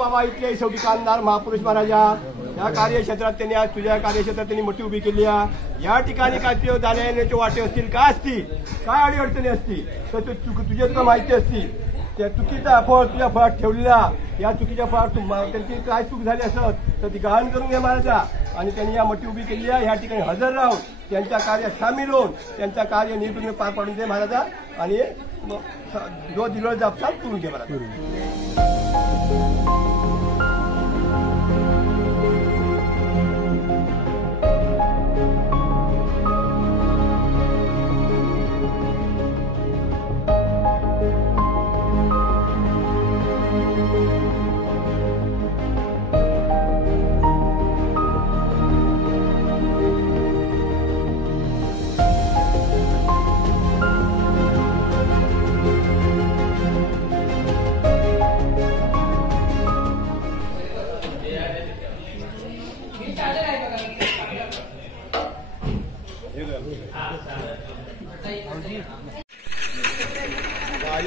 बाबा इथले शेवटी कामदार महापुरुष महाराजा या कार्यक्षेत्रात त्यांनी आज तुझ्या कार्यक्षेत्रात त्यांनी मोठी उभी केली आहे। या ठिकाणी काय ते जाण्याचे वाटे असतील काय असतील काय अडीअडचणी असतील तर तुझ्या तुला माहिती असतील त्या चुकीचा फळ तुझ्या फळात ठेवलेला या चुकीच्या फळात त्यांची काय चूक झाली असत तर ती गहाण करून घ्या महाराजा आणि त्यांनी या मोठी उभी केली आहे। या ठिकाणी हजर राहून त्यांच्या कार्यात सामील होऊन त्यांचा कार्य निर्भीड पार पाडून दे महाराजा आणि जो दिलेला जाबता करून घे महाराजा।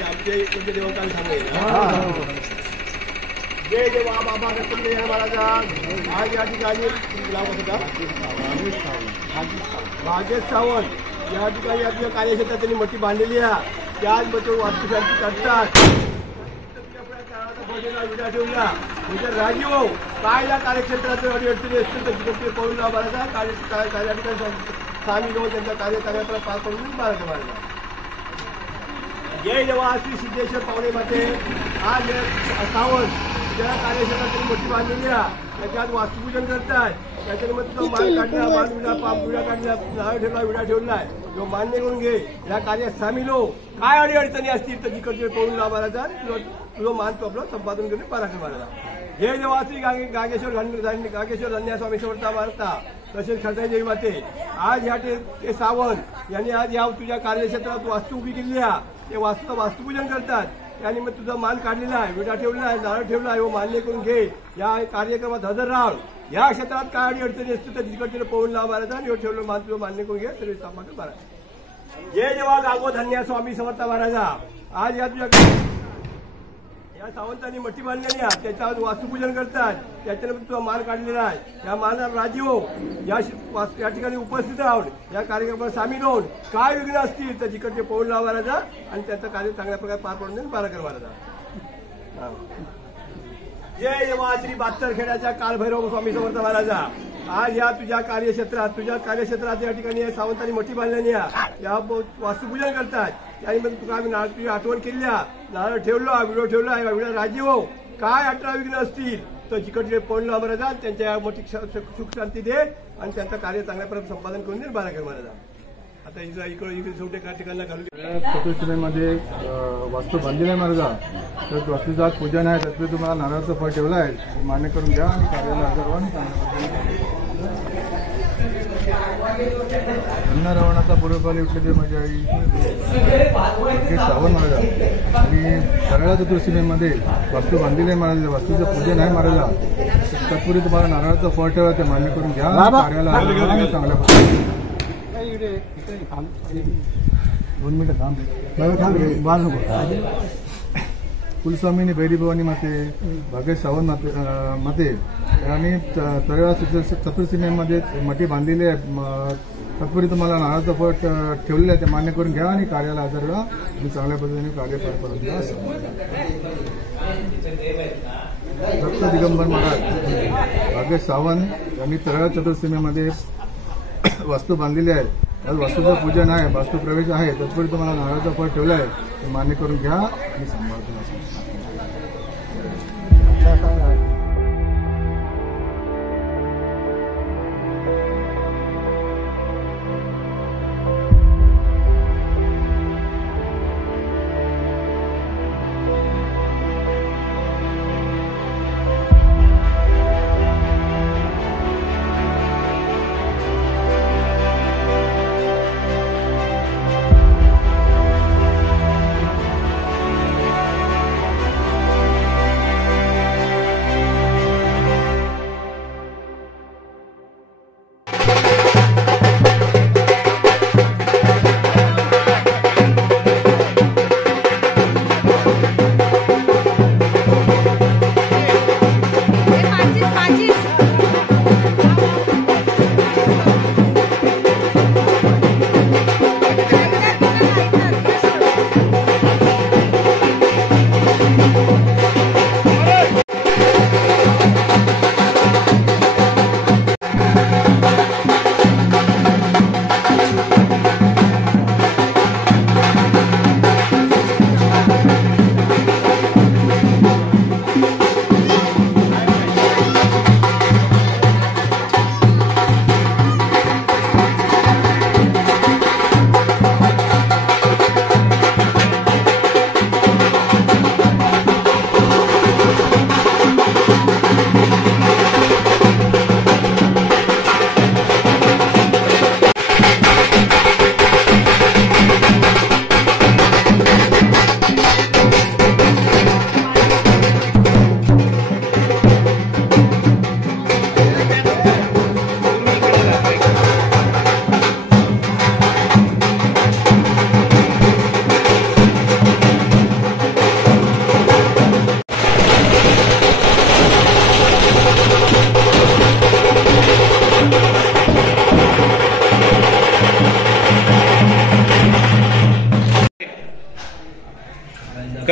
आमचे देवकाल सांगेल जय देवा बाबा रत्नदेव महाराजा आज या ठिकाणी नाव होता भागेश सावंत या ठिकाणी आपल्या कार्यक्षेत्रात त्यांनी मोठी बांधलेली आहे त्याच बद्दल वास्तुशांती करतात विडा ठेवला म्हणजे राजीव काय या कार्यक्षेत्रात अडीअडचणी असतील तर तिकडे पळून जा महाराजा कार्य ठिकाणी सामील होऊन त्यांच्या कार्यक्रमात पार पडून महाराजा महाराजा। जय जवा श्री सिद्धेश्वर पावणेमध्ये आज सावंत ज्या कार्यक्षेत्रात मोठी बांधलेली आहे त्याच्यात वास्तुपूजन करतात त्याच्यामध्ये मान काढला मान विडा पाम विडा काढला नाव ठेवला विडा ठेवलाय जो मान्य करून घे या कार्यात सामील हो काय अडीअडचणी असतील तर तिकडचे पळून जा महाराजा तुझं मान तो आपलं संपादन करून पाराखा महाराजा। जय जवा श्री गागेश्वर धन्या स्वामी समर्थ मारता तसेच खर्चाई देवी माते आज ह्या ते सावंत यांनी आज या तुझ्या कार्यक्षेत्रात वास्तू उभी केलेली आहे ते वास्तुपूजन करतात त्यांनी मग तुझा मान काढलेला आहे विडा ठेवलेला आहे नारळ ठेवला आहे व मान्य करून घे या कार्यक्रमात हजर राहून या क्षेत्रात काय अडीअडचणी असतील तर तिकडे पळून लाव महाराजा आणि ठेवलं मान तुझं मान्य करून घे सर्व सामान्य महाराज। जय जवा गागो धन्या स्वामी समर्थ महाराजा आज या तुझ्या या सावंतांनी मठी बांधलेली आहे त्याच्यावर वास्तुपूजन करतात त्याच्यानंतर तुझा मान काढलेला आहे या मानाला राजीव या ठिकाणी उपस्थित राहून या कार्यक्रमात सामील होऊन काय विघ्न असतील तर तिकडचे पळून लावा महाराजा आणि त्यांचं कार्य चांगल्या प्रकारे पार पाडून देऊन पाराकर महाराजा। जय जवा श्री बात्तरखेड्याच्या कालभैरव स्वामी समर्थ महाराजा आज या तुझ्या कार्यक्षेत्रात या ठिकाणी सावंतांनी मोठी बांधलेली आहे या वास्तुपूजन करतात त्यानिमित्त तुका आम्ही तुझी आठवण केली नारळ ठेवलो व्हिडिओ ठेवला व्हिडिओ राजीव काय 18 विघ्न असतील तर जिकडे पळून महाराजा त्यांच्या मोठी सुख शांती दे आणि त्यांचं कार्य चांगल्या प्रकारे संपादन करून दे बाराकर महाराजा। आता इकडे शेवटी काय ठिकाणला घालून चतुर्थीमध्ये वास्तू बांधलेला आहे महाराजा तर वास्तूचं आज पूजन आहे त्यातले तुम्हाला नारळाचं फळ ठेवलं आहे मान्य करून घ्या आणि कार्याला हजर व्हा आणि रावणाचा पूर्वकाली उठले माझ्या आई सावंत महाराजा आणि सरळा चतुर्थीमध्ये वास्तू बांधलेली आहे महाराजा वास्तूचं पूजन आहे महाराजा तत्पूर्वी तुम्हाला नारळाचं फळ ठेवा ते मान्य करून घ्या कार्याला हजर व्हा आणि चांगल्या प्रकारे 2 मिनिटं थांब कुलस्वामीने भैरीभवानी माते भागेश सावंत माते आणि तळेवा चतुर्थीमध्ये मठी बांधलेली आहे तत्पूर्वी तुम्हाला नारळाचं फळ ठेवलेलं आहे ते मान्य करून घ्या आणि कार्याला हजर व्हा आणि चांगल्या पद्धतीने कार्य पार पाडून घ्या। दत्त दिगंबर महाराज भागेश सावंत यांनी तळेवा चतुर्थीमध्ये वास्तू बांधलेली आहे आज वास्तूचं पूजन आहे वास्तू प्रवेश आहे तत्पूर्वी तुम्हाला नारळाचं फळ ठेवलं आहे ते मान्य करून घ्या आणि सांभाळतो।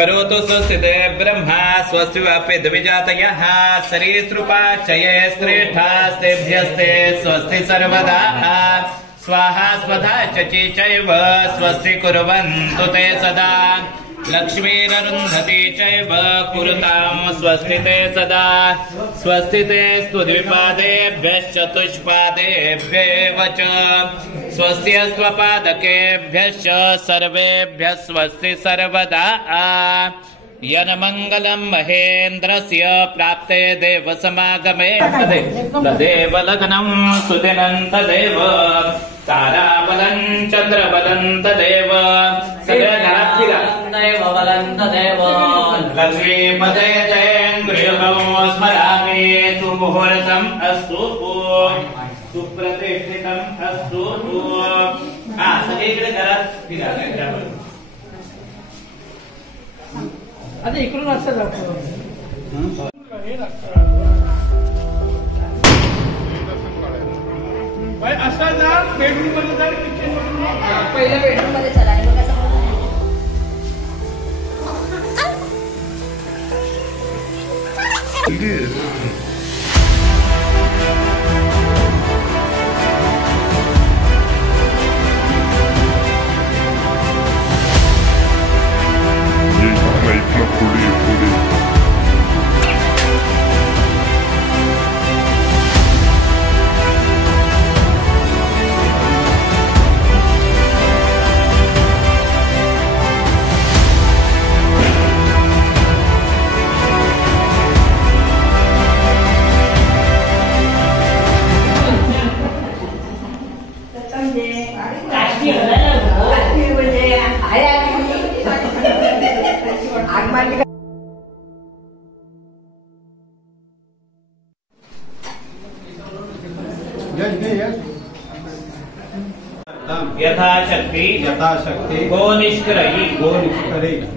करोतु स्वस्तिते ब्रह्मा स्वस्ति वापे द्विजातयः सरीसृपाचये श्रेष्ठास्तेभ्यस्ते स्वस्ति सर्वदा स्वाहा स्वधा चैव स्वस्ति कुर्वन्तु ते सदा लक्ष्मीररुन्धति चैव कुरुतां स्वस्ति ते सदा स्वस्ति ते स्तुद्विपादेभ्यश्चतुष्पादेभ्येव च स्वस्ति स्वपादकेभ्यश्च सर्वेभ्यः स्वस्ति सर्वदा यन्मङ्गलं महेन्द्रस्य प्राप्ते देवसमागमे तदेव लग्नं सुदिनं तदेव ताराबलं चन्द्रबलं तदेव लक्ष्मीपदे जयेन्द्रियगौ स्मरामि सुमुहूर्तम् अस्तु सुप्रतिष्ठितम् अस्तु सगळीकडे घरात फिरा अरे इकडून असं जातो असा जा बेडरूम मध्ये जा किचन मध्ये पहिल्या बेडरूम मध्ये चला आणि मग कसं यथाशक्ति गो निष्क्रयी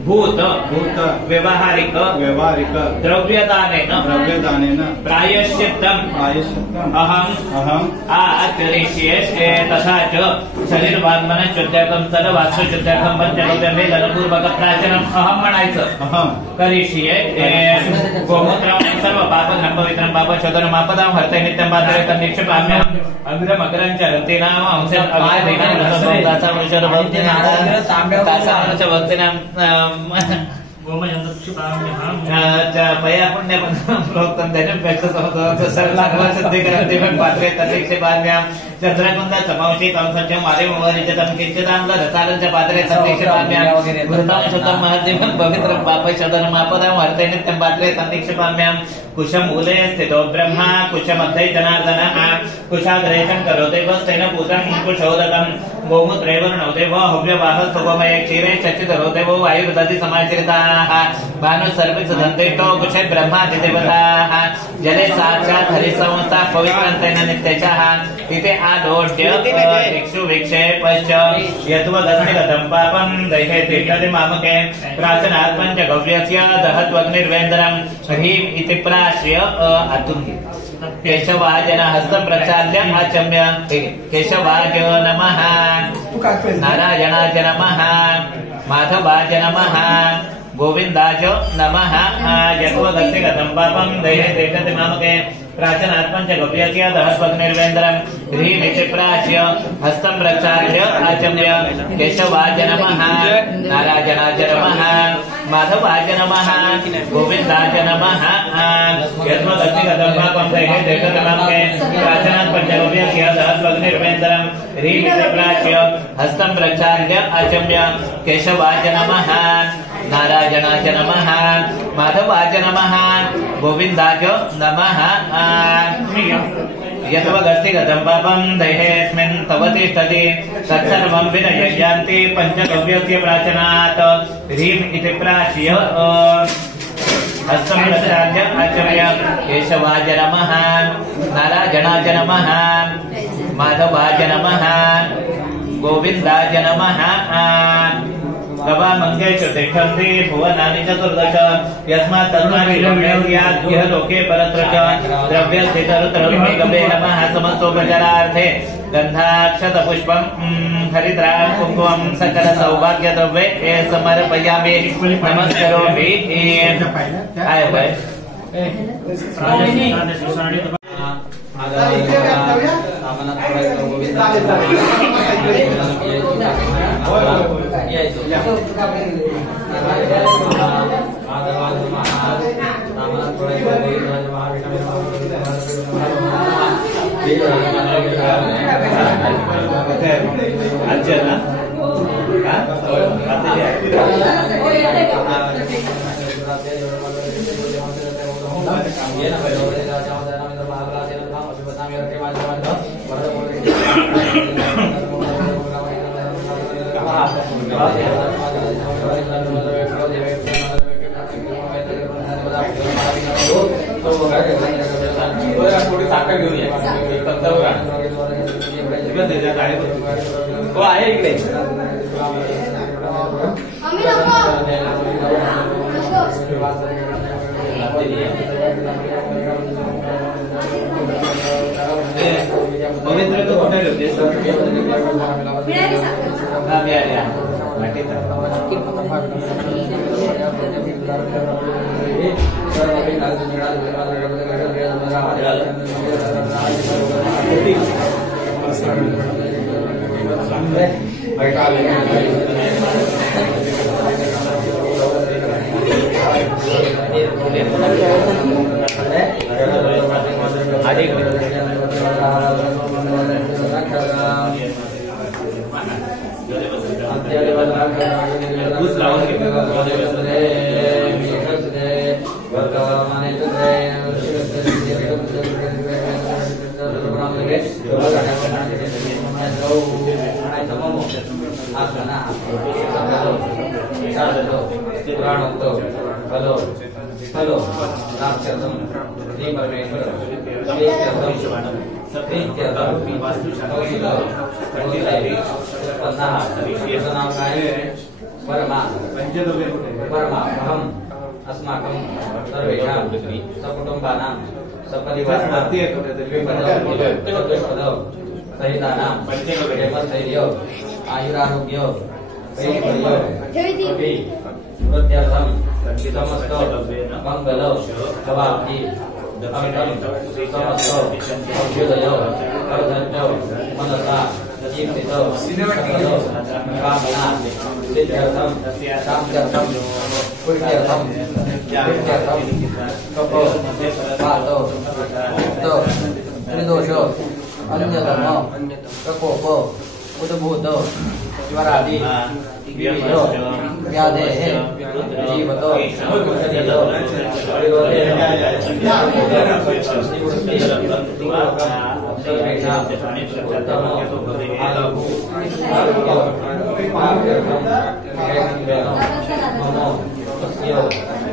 भूत व्यवहारिक द्रव्यदानेन प्रायश्चित्तम् अहम् आचरिष्ये तथा च शरीरवाङ्मनशुद्ध्यकं सर्ववास्तुशुद्ध्यकं पंचगव्यमेलनपूर्वक प्राचीनम् अहं म्हणायचं करिष्ये गोमूत्रं सर्व पापघ्नं पवित्रं पापशोधनम् आपदां हर्तये नित्यं पात्रयतं निक्षेपाम्यहम् अग्रमग्रञ्च रन्तीनाम् अंशम् पया पुण्य प्रोक्तं पात्रे तदीक्षेपान्यां चंद्रकुंद समौचितं सत्यं आदिमवरिचितं किंचिदां रसालं च पात्रे तदीक्षेपान्यां घृतं शुद्धं महद्दिवं पवित्रं पापशोधनम् आपदां हर्तये नित्यं पात्रे तदीक्षेपाम्यां कुशमूले स्थितो ब्रह्मा कुशमध्ये जनार्दनः कुशाग्रेशं करोति वस्तेन पूतं कुशोदकं गोमूत्रे वर्णो देवो हव्यवाह सुगमये क्षीरे चचितरो देवो वायुर्दधि समाचरिताः भानु सर्वे सुधन्तेष्टो कुशे ब्रह्मादिदेवताः जले साक्षात् हरिसंस्था पवित्रन्तेन नित्यचः इति आदोष्य दिक्षु विक्षेपश्च यत्वदग्निगतं पापं दैहे तिष्ठति मामके प्राचनात् पञ्चगव्यस्य दहत्वग्निर्वेन्द्रं ह्रीं इति प्राश्य अतुङ्गि केशवाजन हस्तं प्रक्षाल्य आचम्य केशवाज नमः नारायणाय नमः माधवाय नमः गोविंदाय नमः यत्वदग्निगतं पापं दैहे तिष्ठति मामके प्राचनात् पञ्चगव्यस्य दहत्वग्निर्वेन्द्रं ह्रीं इति प्राश्य हस्तं प्रक्षाल्य आचम्य केशवाय नमः नारायणाय नमः माधवाय नमः गोविंदाय नमः यत्वदग्निगतं पापं दैहे तिष्ठति मामके प्राचनात् पञ्चगव्यस्य दहत्वग्निर्वेन्द्रं ह्रीं इति प्राश्य हस्तं प्रक्षाल्य आचम्य केशवाय नमः नारायणाय नमः माधवाय नमः गोविंदाय नमः यत्वदग्निगतं पापं दैहेऽस्मिन् तव तिष्ठति तत्सर्वं विनयन्ति पञ्चगव्यस्य प्राचनात् ह्रीं इति प्राश्य हस्तं प्रक्षाल्य आचम्य केशवाय नमः नारायणाय नमः माधवाय नमः गोविंदाय नमः गवामङ्गे च तिष्ठन्ति भुवनानि चतुर्दश यस्मात् तस्मात् इह लोके परत्र च द्रव्यस्थितरुद्रमे गवे नमः समस्तोपचारार्थे गन्धाक्षतपुष्पं हरिद्रां कुङ्कुमं सकल सौभाग्यद्रव्ये समर्पयामि नमस्करोमि आय भाई थोडी साखर घेऊन ये आहे इकडे पवित्र तो कुठे होते अस्माकं सर्वेषां सकुटुम्बानां सपरिवाराणां सहितानां क्षेमस्थैर्य आयुरारोग्य वृद्ध्यर्थं समस्त मंगल भवाब्धि समस्त अभ्युदय अर्धञ्च मनसा जीवित कामना सिद्ध्यर्थं शान्त्यर्थं पुण्यर्थं कपो पातो मुक्त त्रिदोष अन्यतम प्रकोप उद्भूत ज्वरादि विविध व्याधेः जीवतो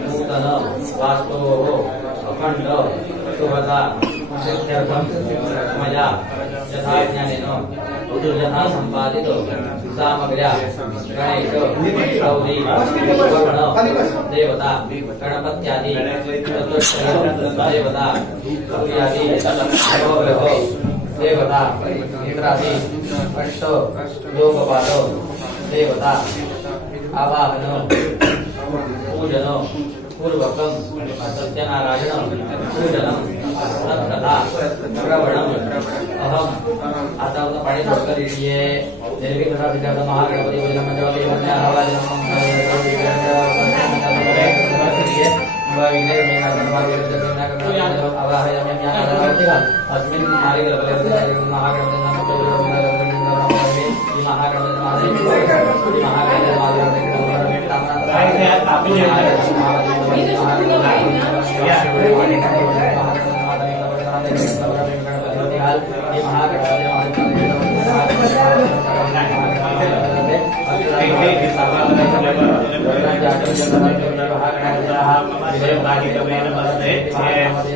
नूतन वास्तु अखंड शुभता सिद्ध्यर्थं मया यथा ज्ञानेन यथा संपादितो सामग्र्या गणेश गौरी वरुण देवता गणपत्यादि चतुष्टय देवता सूर्यादि नवग्रह देवता इंद्रादि अष्ट लोकपाल देवता आवाहन पूजन पूर्वकं सत्यनारायण पूजनं तत्कथा श्रवणम् अहम् आता पाणी थोडं दीजिए निर्विघ्न विघ्न महागणपति वज्रमंडली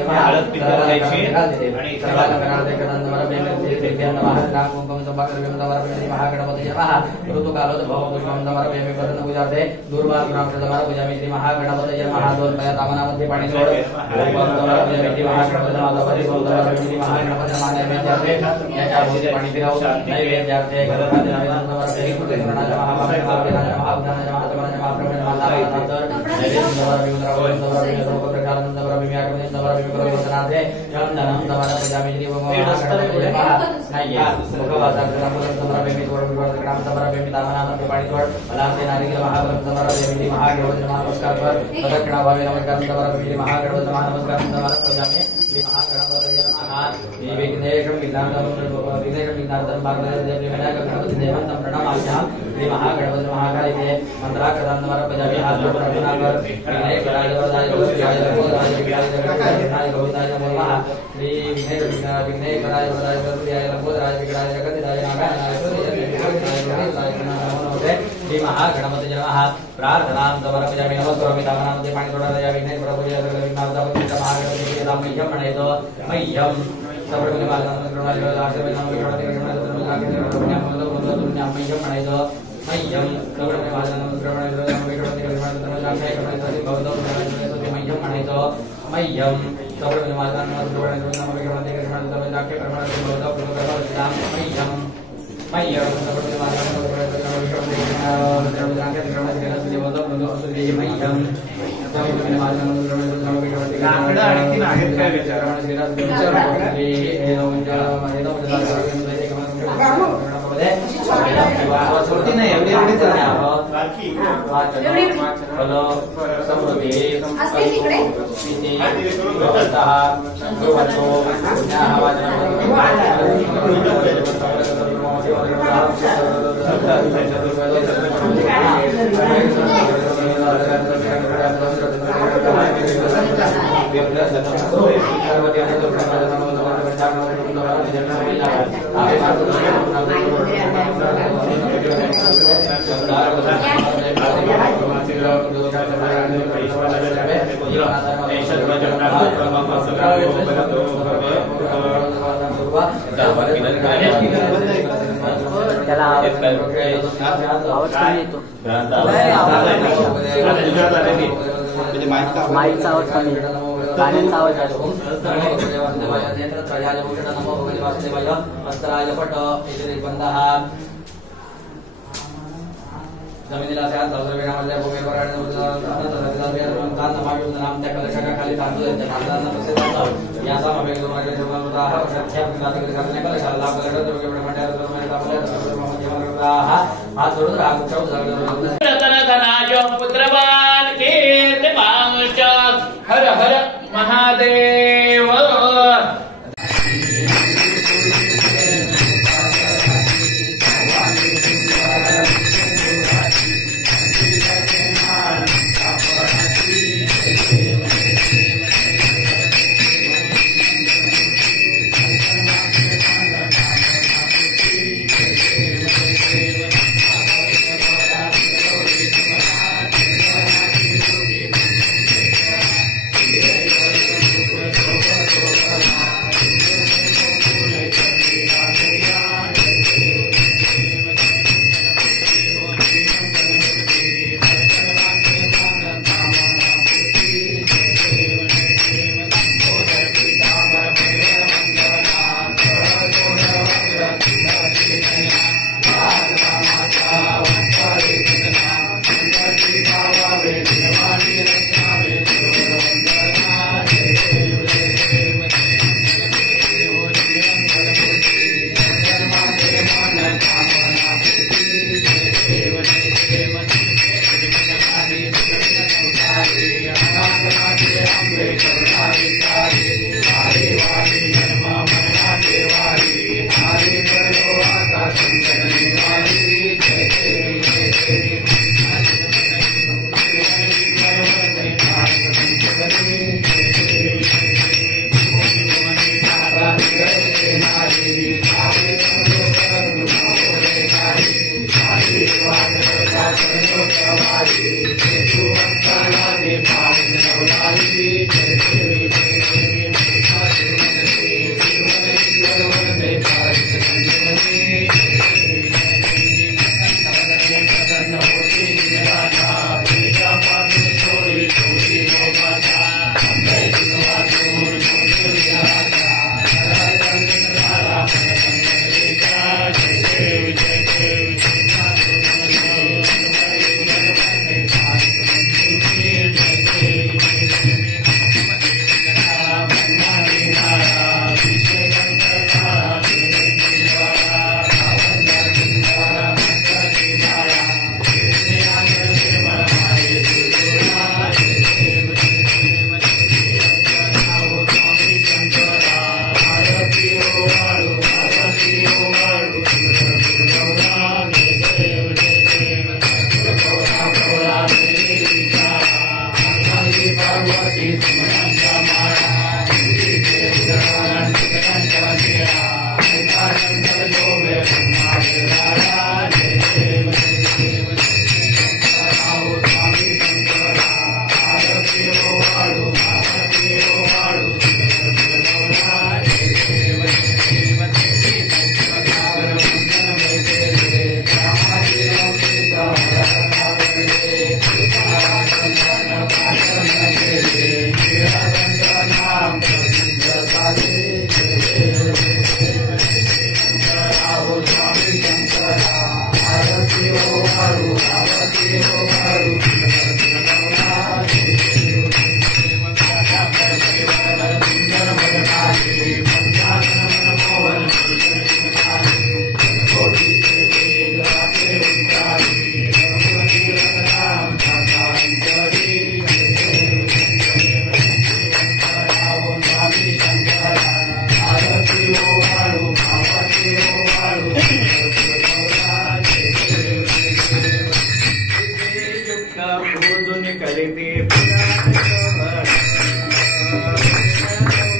हळद पिंपळ घ्यायची आणि संभागरव्यं समर्पयामि महागणपतये नमः ऋतुकालोद्भवं पुष्पं समर्पयामि प्रसन्नपूजार्थे दूर्वाग्रां समर्पयामि श्री महागणपतये नमः दोर्पयतामनामध्ये पाणी सोड ओम समर्पयामि श्री महागणपतये नमः श्री महागणपतये नमः नैवेद्यार्थे याच्या आरतीचे पाणी फिरव नैवेद्यार्थे घरराज नैवेद्य समर्पयामि कृष्णाय नमः महागणपतये नमः उदानाय नमः तमनाय नमः ब्रह्मणे नमः नैवेद्य समर्पयामि द्रव्यं समर्पयामि रूपप्रकारं समर्पयामि आगमनं समर्पयामि प्रवचनार्थे चन्दनं समर्पयामि श्री महागणपतये नमः नैया मुखवासाग्रं समर्पयामि सोडविवर्धकं समर्पयामि तामनामध्ये पाणी सोड फलार्थे नारिकेल महाबलं समर्पयामि श्री महागणपतये नमः नमस्कार कर प्रदक्षिणाभावे नमस्कार समर्पयामि श्री महागणपतये नमः नमस्कार समर्पयामि श्री महागणपतये नमः श्री विघ्नेशं विघ्नार्थं भागवते विनायक गणपति देवं प्रणमाम्यहं श्री महागणपतये महाकालिके मंत्राक्षरं समर्पयामि हाथ जोड़ प्रार्थना कर विघ्नेश्वराय वरदाय गोविंदाय गोविंदाय विघ्नाय गोविंदाय नमो नमः श्री विघ्नेश्वराय वरदाय गोविंदाय गोविंदाय विघ्नाय जगन्नाथाय नारायणाय सूर्याय नमो नमः श्री महागणपतये नमः प्रार्थनां समर्पयामि नमस्करोमि तामनामध्ये पाणी सोडाय विघ्नेश्वर पूजय सर्वविघ्नार्थं महागणपतये नमः मह्यं प्रणयतो मह्यं सर्वविघ्न बालनां करुणाय आशीर्वादं विघ्नपति मह्यं प्रणयतो मह्यम सर्वविघ्न बालनां करुणाय विघ्नपति मह्यं प्रणयतो मह्यम सर्वविघ्न बालनां करुणाय विघ्नपति मह्यम सर्वविघ्न माईचा आवाज कमी गाण्याचा आवाज जास्त जमिनीला त्या दौलवेणामधल्या भूमीवर आणि नाम त्या कलशाच्या खाली तांदूळ तांदळांना कसे जातात याचा अभेद कलशाला हात जोडून पुत्रवान कीर्तिमांश्च हर हर महादेव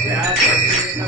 व्यासपीठं